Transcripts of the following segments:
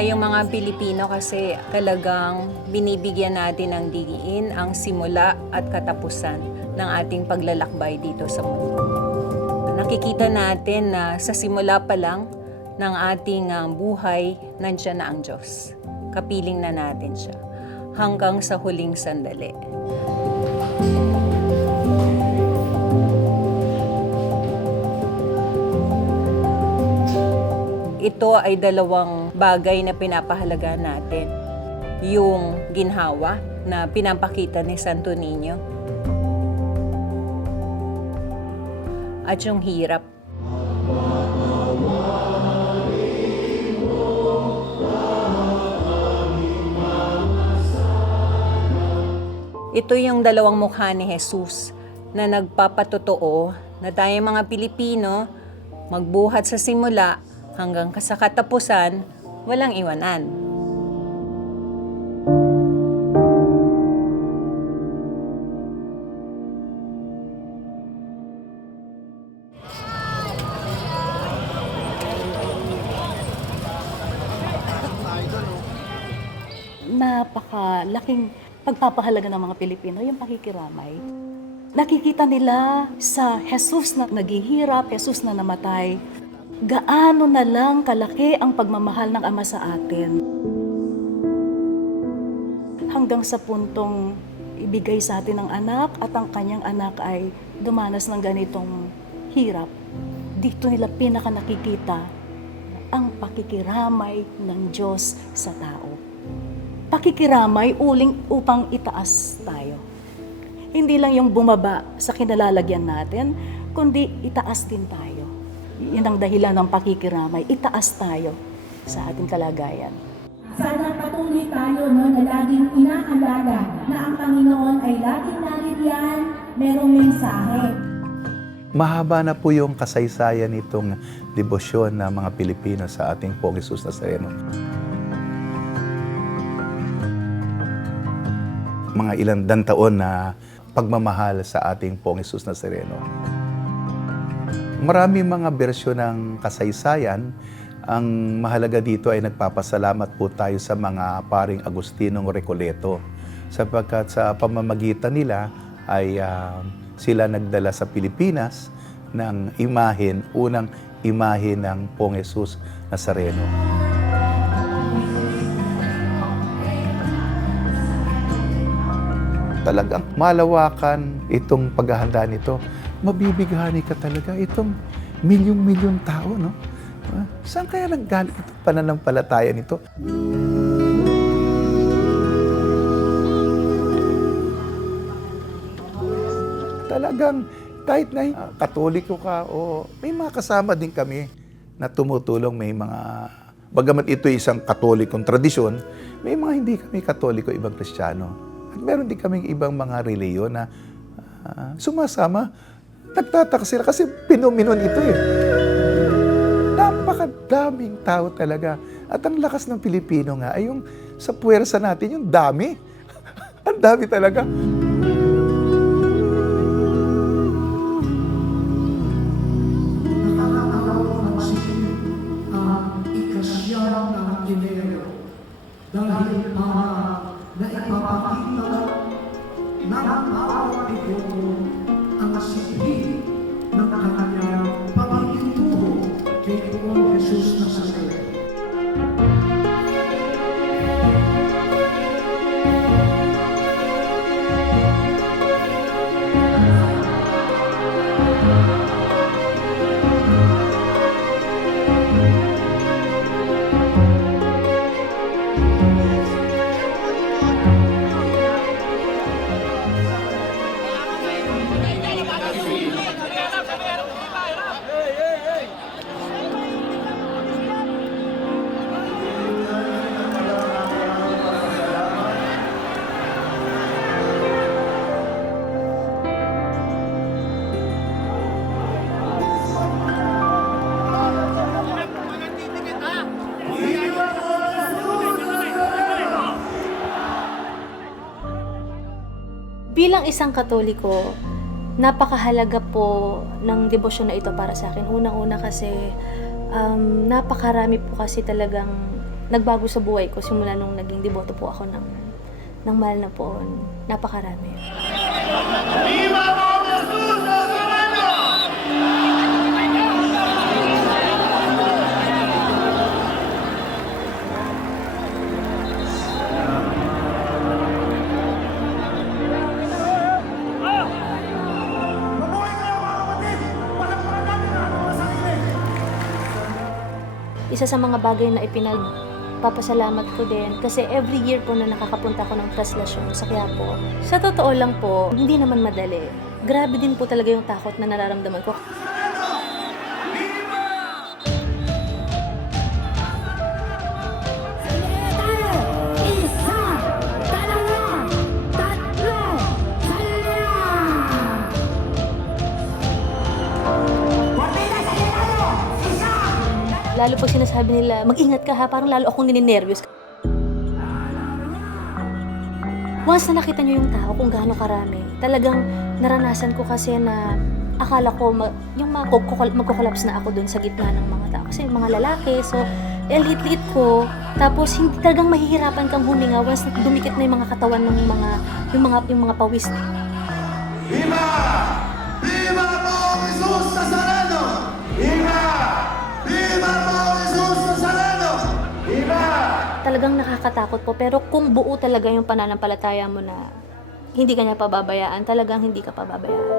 tayong mga Pilipino kasi talagang binibigyan natin ng diin ang simula at katapusan ng ating paglalakbay dito sa mundo. Nakikita natin na sa simula pa lang ng ating buhay, nandiyan na ang Diyos. Kapiling na natin siya hanggang sa huling sandali. Ito ay dalawang bagay na pinapahalaga natin. Yung ginhawa na pinapakita ni Santo Niño at yung hirap. Ito yung dalawang mukha ni Jesus na nagpapatotoo na tayong mga Pilipino magbuhat sa simula hanggang sa katapusan, walang iwanan. Napakalaking pagpapahalaga ng mga Pilipino, yung pakikiramay. Nakikita nila sa Jesus na naghihirap, Jesus na namatay, gaano na lang kalaki ang pagmamahal ng Ama sa atin. Hanggang sa puntong ibigay sa atin ng anak at ang kanyang anak ay dumanas ng ganitong hirap. Dito nila pinaka nakikita ang pakikiramay ng Diyos sa tao. Pakikiramay uling upang itaas tayo. Hindi lang yung bumaba sa kinalalagyan natin, kundi itaas din tayo. Yan ang dahilan ng pakikiramay, itaas tayo sa ating kalagayan. Sana patuloy tayo na laging inaalaga na ang Panginoon ay laging naririyan, merong mensahe. Mahaba na po yung kasaysayan nitong debosyon ng mga Pilipino sa ating Pong Jesus Nazareno. Mga ilang taon na pagmamahal sa ating Pong Jesus Nazareno. Maraming mga bersyon ng kasaysayan. Ang mahalaga dito ay nagpapasalamat po tayo sa mga paring Agustinong Recoleto sapagkat sa pamamagitan nila ay sila nagdala sa Pilipinas ng imahen, unang imahen ng Pong Jesus Nazareno. Talagang malawakan itong paghahanda nito. Mabibighani ka talaga itong milyong-milyong tao, no? Saan kaya nanggaling itong pananampalataya nito? Talagang kahit na Katoliko ka o may mga kasama din kami na tumutulong, may mga bagamat ito isang Katolikong tradisyon, may mga hindi kami Katoliko, ibang Kristiyano. At meron din kaming ibang mga reliyon na sumasama. Nagtataka sila kasi pinuminon ito eh. Napakadaming tao talaga. At ang lakas ng Pilipino nga ay yung sa puwersa natin, yung dami. Ang dami talaga. Dahil naipapakita ng bawat ito ang sipi ng kanyang pagkikitungo kay Pong Jesus Nazareno. Bilang isang Katoliko, napakahalaga po ng debosyon na ito para sa akin. Unang-una kasi napakarami po kasi talagang nagbago sa buhay ko simula nung naging deboto po ako ng mahal na poon. Napakarami. Isa sa mga bagay na ipinagpapasalamat ko din kasi every year po na nakakapunta ako ng translasyon sa Quiapo, sa totoo lang po, hindi naman madali. Grabe din po talaga yung takot na nararamdaman ko. Sige tayo! Isa, dalawa, tatlo, salya! Lalo pag sinasabi nila, mag-ingat ka ha, parang lalo akong nininervyos. Once na nakita niyo yung tao kung gaano karami, talagang naranasan ko kasi na akala ko magkukolaps na ako dun sa gitna ng mga tao. Kasi mga lalaki, so liit-liit ko, tapos hindi talagang mahihirapan kang huminga once na dumikit na yung mga katawan ng yung mga pawis. Viva! Viva po Jesus Nazareno! Viva! Viva po Jesus Nazareno! Viva! Talagang nakakatakot po, pero kung buo talaga yung pananampalataya mo na hindi ka niya pababayaan, talagang hindi ka pababayaan.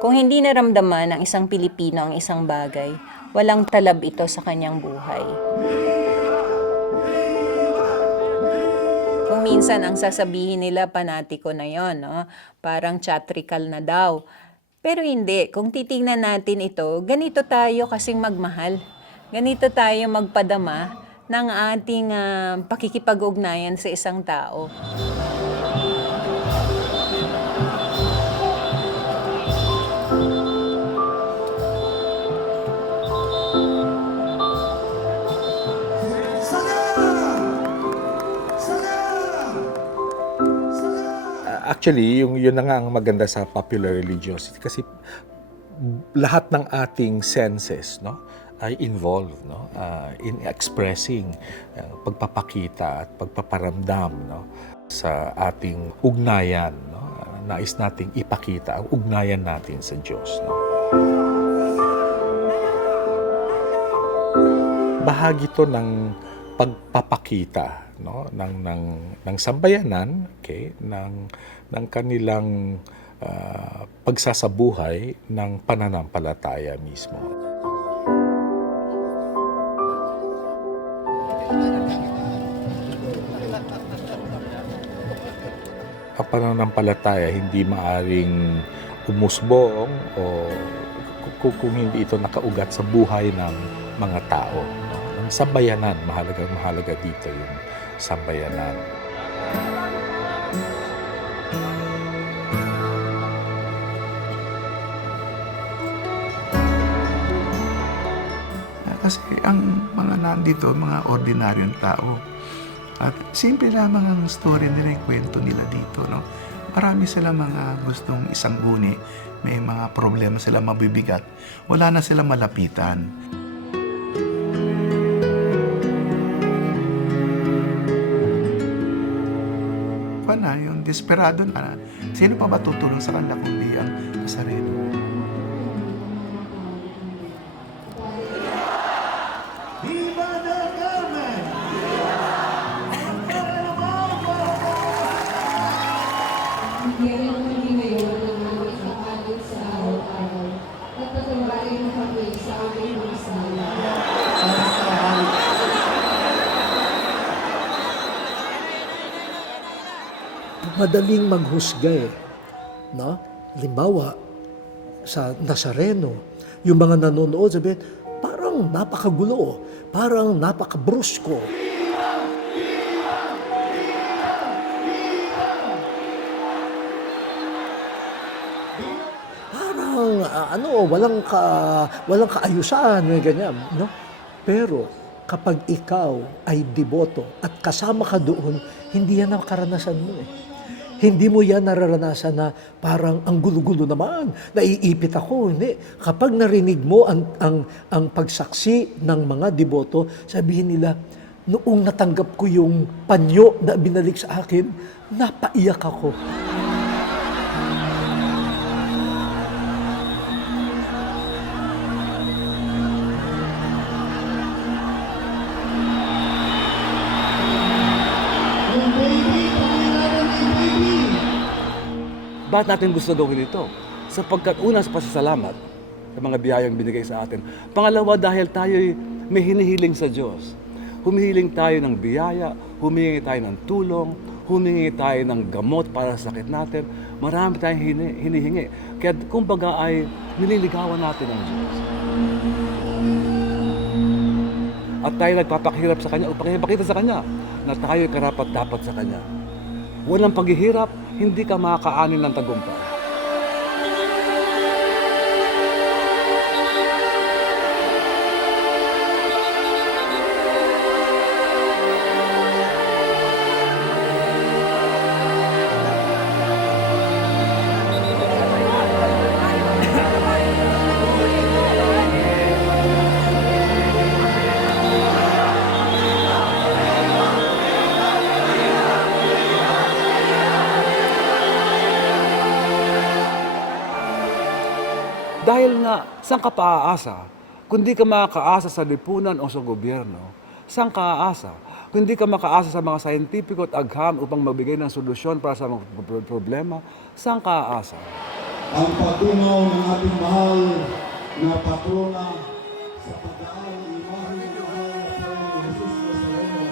Kung hindi naramdaman ng isang Pilipino ang isang bagay, walang talab ito sa kanyang buhay. Kung minsan ang sasabihin nila panatiko na yon, no? Parang theatrical na daw. Pero hindi, kung titingnan natin ito, ganito tayo kasing magmahal. Ganito tayo magpadama ng ating pakikipag-ugnayan sa isang tao. Actually, yun na nga ang maganda sa popular religiosity kasi lahat ng ating senses, no, ay involved, no, in expressing pagpapakita at pagpaparamdam, no, sa ating ugnayan, no. Nais nating ipakita ang ugnayan natin sa Diyos, no. Bahagi to ng pagpapakita, no, ng sambayanan, okay, ng kanilang pagsasabuhay ng pananampalataya mismo. Ang pananampalataya hindi maaring umusbong o kung hindi ito nakaugat sa buhay ng mga tao. No? Ang sambayanan, mahalaga dito yung sambayanan. Kasi ang mga nandito, mga ordinaryong tao. At simple lamang ang story nila, yung kwento nila dito. No? Marami sila mga gustong isang guni. May mga problema sila mabibigat. Wala na sila malapitan. Na, yung desperado na. Sino pa ba tutulong sa kanila kundi ang Nazareno? Viva del Carmen! Madaling maghusga eh. No? Halimbawa, sa Nazareno, yung mga nanonood, sabihin, parang napakagulo, parang napakabrusko. Parang, walang kaayusan, may ganyan, no? Pero, kapag ikaw ay deboto at kasama ka doon, hindi yan ang karanasan mo eh. Hindi mo yan nararanasan na parang ang gulo-gulo naman, naiipit ako. Hindi. Kapag narinig mo ang pagsaksi ng mga deboto, sabihin nila, noong natanggap ko yung panyo na binalik sa akin, napaiyak ako. Bakit natin gusto gawin ito? Sapagkat una sa pasasalamat sa mga biyayang binigay sa atin. Pangalawa, dahil tayo may hinihiling sa Diyos. Humihiling tayo ng biyaya, humihingi tayo ng tulong, humihingi tayo ng gamot para sa sakit natin. Marami tayong hinihingi. Kaya kumbaga ay nililigawan natin ang Diyos. At tayo nagpapakahirap sa Kanya upang ipakita sa Kanya na tayo karapat-dapat sa Kanya. Walang paghihirap, hindi ka makakaanin ng tagumpay. Dahil nga, saan ka paaasa? Kung di ka makakaasa sa lipunan o sa gobyerno, saan ka aasa? Kung di ka makaasa sa mga scientific at agham upang magbigay ng solusyon para sa mga problema, saan ka aasa? Ang patunaw ng ating mahal na patrona sa pagdaan ng imahe ng mahal na Panginoon Jesus Nazareno.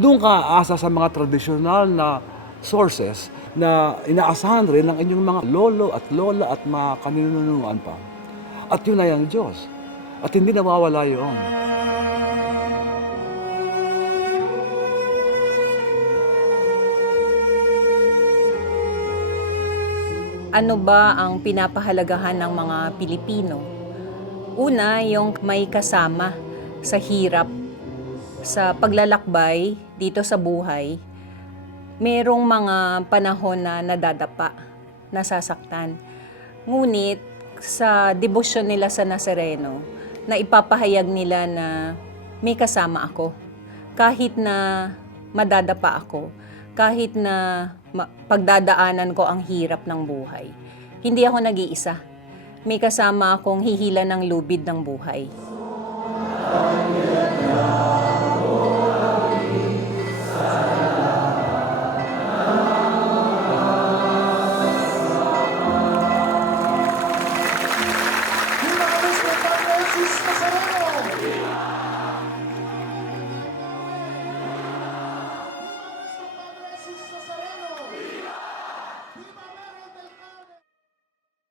Doon ka aasa sa mga tradisyonal na sources na inaasahan rin ng inyong mga lolo at lola at mga kaninunuan pa. At yun ay ang Diyos. At hindi nawawala yun. Ano ba ang pinapahalagahan ng mga Pilipino? Una, yung may kasama sa hirap, sa paglalakbay dito sa buhay. Merong mga panahon na nadadapa, nasasaktan. Ngunit sa debosyon nila sa Nazareno, na ipapahayag nila na may kasama ako. Kahit na madadapa ako, kahit na pagdadaanan ko ang hirap ng buhay. Hindi ako nag-iisa. May kasama akong hihila ng lubid ng buhay.